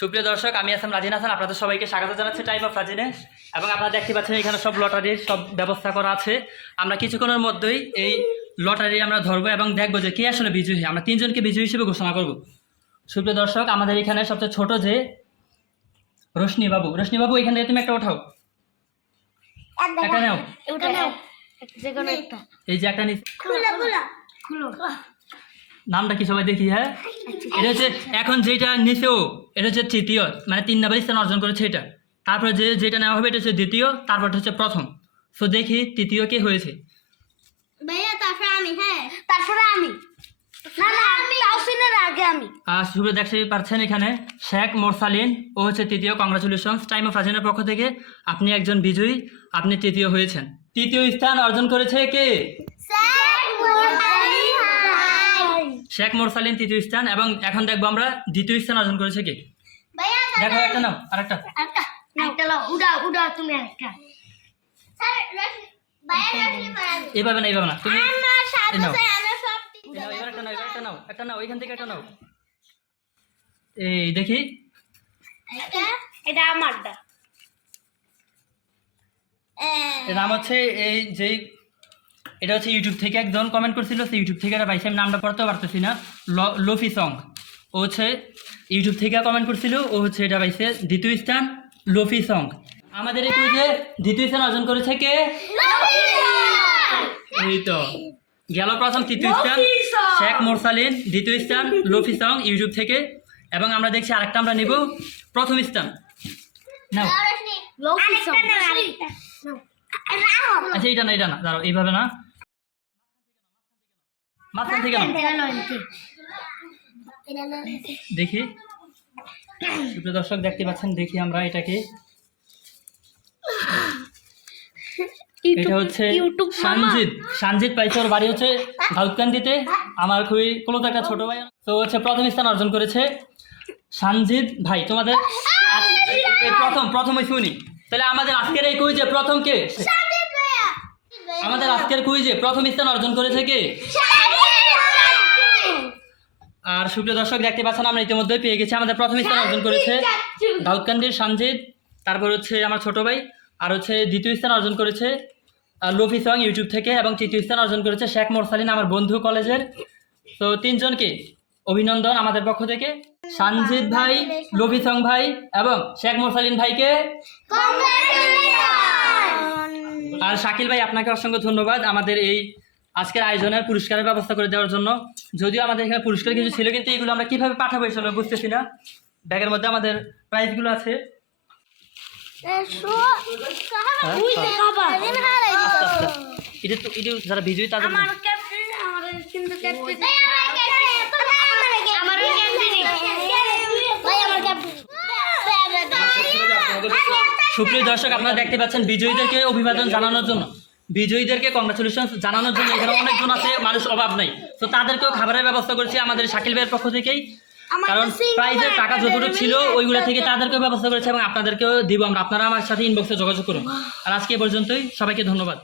সুপ্রিয় দর্শক, আমি আসাম রাজিন হাসান, আপনাদের সবাইকে স্বাগত জানাচ্ছি টাইম অফ রাজিনে। এবং আপনারা দেখতে পাচ্ছেন এখানে সব লটারির সব ব্যবস্থা করা আছে। আমরা কিছুক্ষণের মধ্যেই এই লটারি আমরা ধরবো এবং দেখবো যে কে আসলে বিজয়ী। আমরা তিনজনকে বিজয়ী হিসেবে ঘোষণা করব। সুপ্রিয় দর্শক, আমাদের এখানে সবচেয়ে ছোট যে রোশনি বাবু, এখান থেকে তুমি একটা ওঠাও, একটা নাও, এই যে একটা নামটা কি সবাই দেখি। হ্যাঁ, এটা হচ্ছে এখন যেটা নিচেও, এটা হচ্ছে তৃতীয়, মানে 3 নাম্বার স্থান অর্জন করেছে এটা। তারপরে যেটা নেওয়া হবে এটা হচ্ছে দ্বিতীয়, তারপর হচ্ছে প্রথম। তো দেখি তৃতীয় কে হয়েছে। ভাইয়া তারপরে আমি। হ্যাঁ, তারপরে আমি। না আমি তাওসিনের আগে আমি। শুরু দেখতে পাচ্ছেন এখানে শেখ মোরসালিন, ও হচ্ছে তৃতীয়। কংগ্রাচুলেশনস টাইম অফ রাজিনের পক্ষ থেকে, আপনি একজন বিজয়ী, আপনি তৃতীয় হয়েছেন। তৃতীয় স্থান অর্জন করেছে কে? শেখ মোরসালিন তৃতীয় স্থান। এবং এখন দেখবো আমরা দ্বিতীয় স্থান অর্জন করেছে কে। দেখো একটা নাও, আরেকটা উড়া তুমি একটা। এইভাবে না তুমি নাও, নাও। একটা নাও ওইখান থেকে একটা নাও। এই দেখি, এটা আমারটা। এর নাম হচ্ছে এই যে, এটা হচ্ছে ইউটিউব থেকে একজন কমেন্ট করছিল, সেই ইউটিউব থেকে এটা পাইছে। আমি নামটা পড়তেও পারতেছি না। লোফি সং, ও হচ্ছে ইউটিউব থেকে কমেন্ট করছিল, ও হচ্ছে এটা পাইছে দ্বিতীয় স্থান, লোফি সং। আমাদের এই কুইজে দ্বিতীয় স্থান অর্জন করেছে কে? এই তো গেল প্রথম। তৃতীয় স্থান শেখ মোরসালিন, দ্বিতীয় স্থান লোফি সং ইউটিউব থেকে। এবং আমরা দেখছি আরেকটা আমরা নিব প্রথম স্থান। নাও, আচ্ছা এটা না দাঁড়াও, এইভাবে না, মাঝখান থেকে নাও। দেখি সুপ্রিয় দর্শক দেখতে পাচ্ছেন, দেখি আমরা এটাকে। এটা হচ্ছে সানজিদ পাইছে, ওর বাড়ি হচ্ছে দাউদকান্দিতে, আমার খুবই ক্লোজ একটা ছোট ভাই। তো হচ্ছে প্রথম স্থান অর্জন করেছে সানজিদ ভাই। তোমাদের প্রথম হয়েছে উনি। তাহলে আমাদের আজকের এই কুইজে প্রথম কে? আমাদের আজকের কুইজে প্রথম স্থান অর্জন করেছে কে? আর সুপ্রিয় দর্শক দেখতে পাচ্ছেন, আমরা ইতিমধ্যে পেয়ে গেছি। আমাদের প্রথম স্থান অর্জন করেছে দাউদকান্দির সানজিদ, তারপর হচ্ছে আমার ছোট ভাই, আর হচ্ছে দ্বিতীয় স্থান অর্জন করেছে লোফি সং ইউটিউব থেকে, এবং তৃতীয় স্থান অর্জন করেছে শেখ মোরসালিন, আমার বন্ধু কলেজের। তো তিনজনকে অভিনন্দন আমাদের পক্ষ থেকে। সানজিদ ভাই, লোফি সং ভাই এবং শেখ মোরসালিন ভাইকে, আর শাকিল ভাই আপনাকে অসংখ্য ধন্যবাদ আমাদের এই আজকের আয়োজনের পুরস্কারের ব্যবস্থা করে দেওয়ার জন্য। যদিও আমাদের এখানে পুরস্কার কিছু ছিল, কিন্তু এগুলো আমরা কিভাবে পাঠাবো এসব বুঝতেছি না। ব্যাগের মধ্যে আমাদের প্রাইজগুলো আছে। এটা যারা বিজয়ী তাদের সুপ্রিয় দর্শক, আপনারা দেখতে পাচ্ছেন বিজয়ীদেরকে অভিবাদন জানানোর জন্য, বিজয়ীদেরকে কংগ্রাচুলেশন জানানোর জন্য এখানে অনেকজন আছে, মানুষ অভাব নাই। তো তাদেরকেও খাবারের ব্যবস্থা করেছি আমাদের শাকিল ভাইয়ের পক্ষ থেকেই, কারণ প্রাইজের টাকা যতটুকু ছিল ওইগুলো থেকে তাদেরকেও ব্যবস্থা করেছে এবং আপনাদেরকেও দিব আমরা। আপনারা আমার সাথে ইনবক্সে যোগাযোগ করুন। আর আজকে এ পর্যন্তই, সবাইকে ধন্যবাদ।